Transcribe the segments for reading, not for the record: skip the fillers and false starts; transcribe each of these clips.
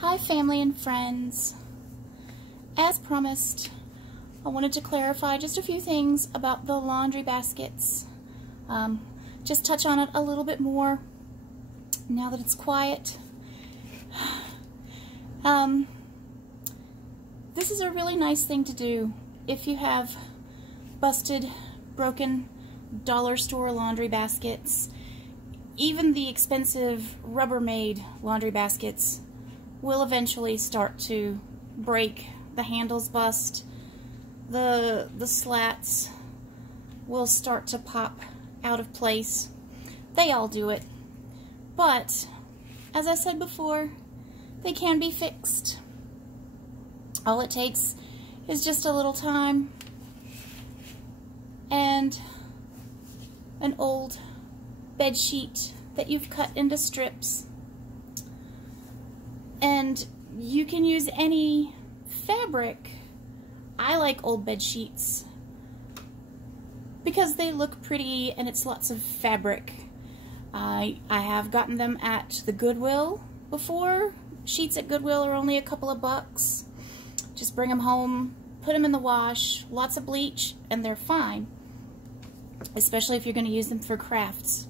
Hi family and friends. As promised, I wanted to clarify just a few things about the laundry baskets. Just touch on it a little bit more now that it's quiet. This is a really nice thing to do if you have busted, broken dollar store laundry baskets. Even the expensive Rubbermaid laundry baskets will eventually start to break. The handles bust, the slats will start to pop out of place. They all do it. But, as I said before, they can be fixed. All it takes is just a little time and an old bed sheet that you've cut into strips. And you can use any fabric. I like old bed sheets because they look pretty and it's lots of fabric. I have gotten them at the Goodwill before. Sheets at Goodwill are only a couple of bucks. Just bring them home, put them in the wash, lots of bleach, and they're fine. Especially if you're going to use them for crafts,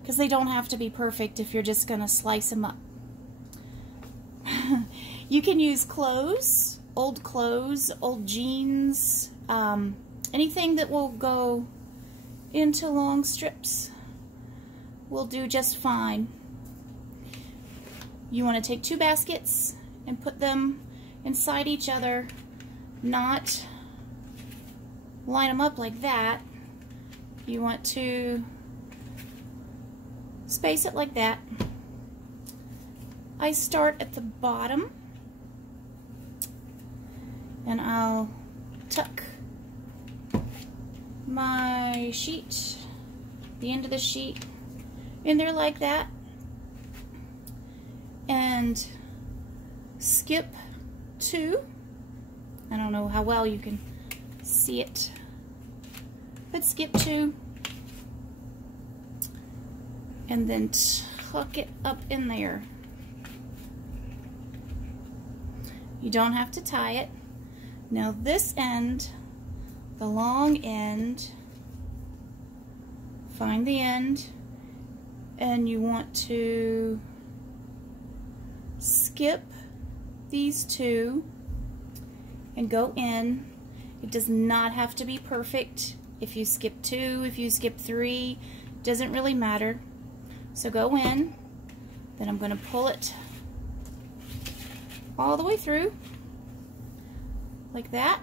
because they don't have to be perfect if you're just going to slice them up. You can use clothes, old jeans, anything that will go into long strips will do just fine. You want to take two baskets and put them inside each other, not line them up like that. You want to space it like that. I start at the bottom and I'll tuck my sheet, the end of the sheet, in there like that, and skip two. I don't know how well you can see it, but skip two, and then tuck it up in there. You don't have to tie it. Now this end, the long end, find the end, and you want to skip these two and go in. It does not have to be perfect. If you skip two, if you skip three, doesn't really matter. So go in, then I'm going to pull it all the way through like that.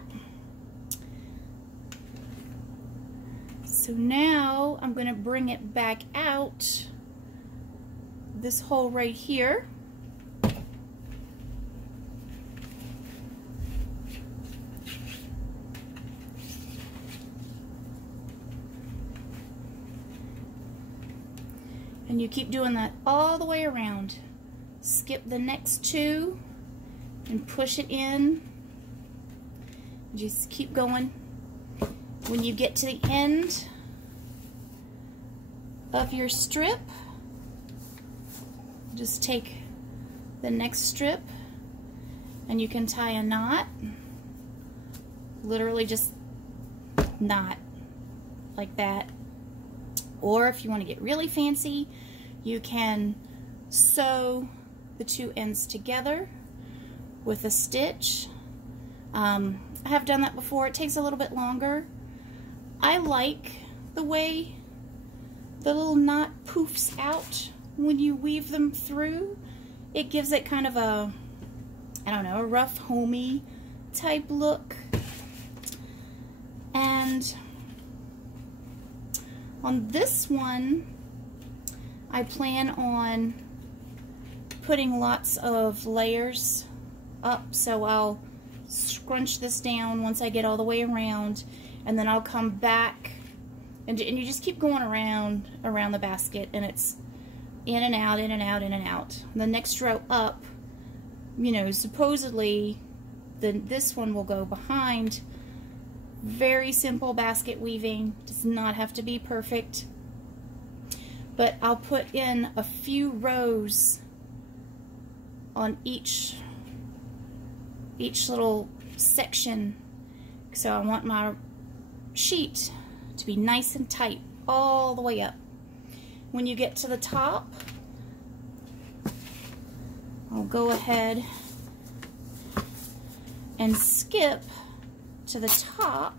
So now I'm going to bring it back out this hole right here. And you keep doing that all the way around. Skip the next two and push it in. Just keep going. When you get to the end of your strip, just take the next strip and you can tie a knot. Literally just knot like that. Or if you want to get really fancy, you can sew the two ends together with a stitch. I have done that before. It takes a little bit longer. I like the way the little knot poofs out when you weave them through. It gives it kind of a, I don't know, a rough, homey type look. And on this one, I plan on putting lots of layers up, so I'll scrunch this down once I get all the way around, and then I'll come back, and you just keep going around the basket, and it's in and out, in and out, in and out. The next row up, you know, supposedly this one will go behind. Very simple basket weaving, does not have to be perfect. But I'll put in a few rows on each each little section. So I want my sheet to be nice and tight all the way up. When you get to the top, I'll go ahead and skip to the top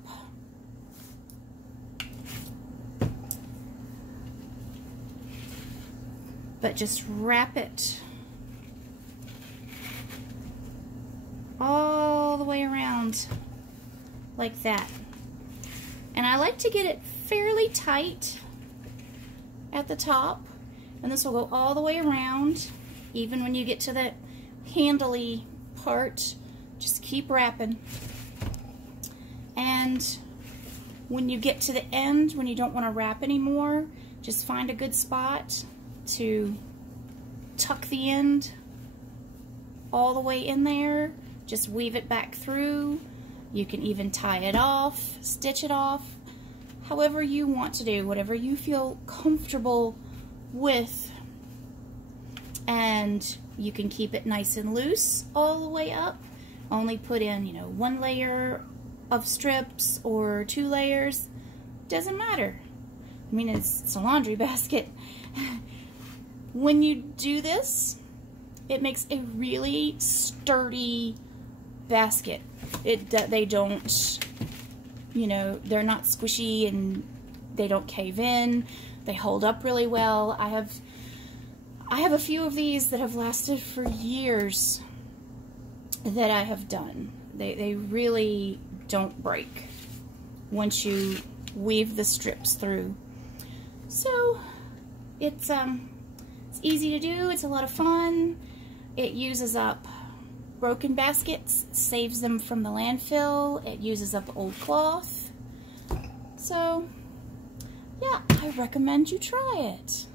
but just wrap it all the way around like that. And I like to get it fairly tight at the top, and this will go all the way around. Even when you get to the handly part, just keep wrapping. And when you get to the end, when you don't want to wrap anymore, just find a good spot to tuck the end all the way in there. Just weave it back through. You can even tie it off, stitch it off, however you want to do, whatever you feel comfortable with. And you can keep it nice and loose all the way up. Only put in, you know, 1 layer of strips or 2 layers. Doesn't matter. I mean, it's a laundry basket. When you do this, it makes a really sturdy basket. They don't, you know, they're not squishy and they don't cave in. They hold up really well. I have a few of these that have lasted for years that I have done. They really don't break once you weave the strips through. So it's easy to do. It's a lot of fun. It uses up broken baskets, saves them from the landfill. It uses up old cloth. So yeah, I recommend you try it.